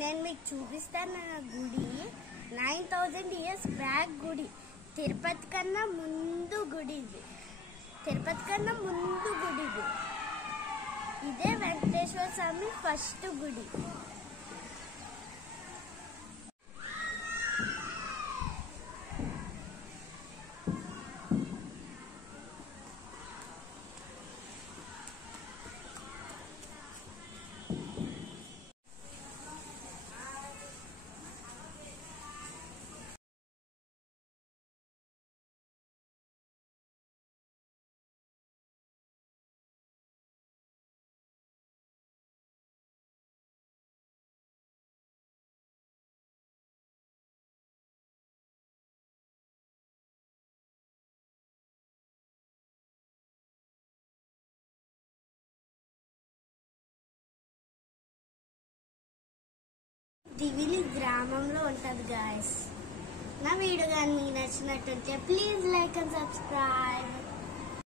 నేను మీకు చూపిస్తాను గుడి 9000 years బ్యాక్ గుడి. తిరుపతి కన్నా ముందు గుడి ఇది. ఇదే వెంకటేశ్వర స్వామి ఫస్ట్ గుడి. దివిలి గ్రామంలో ఉంటది గాయస్. నా వీడియో కానీ మీకు నచ్చినట్లయితే ప్లీజ్ లైక్ అండ్ సబ్స్క్రైబ్.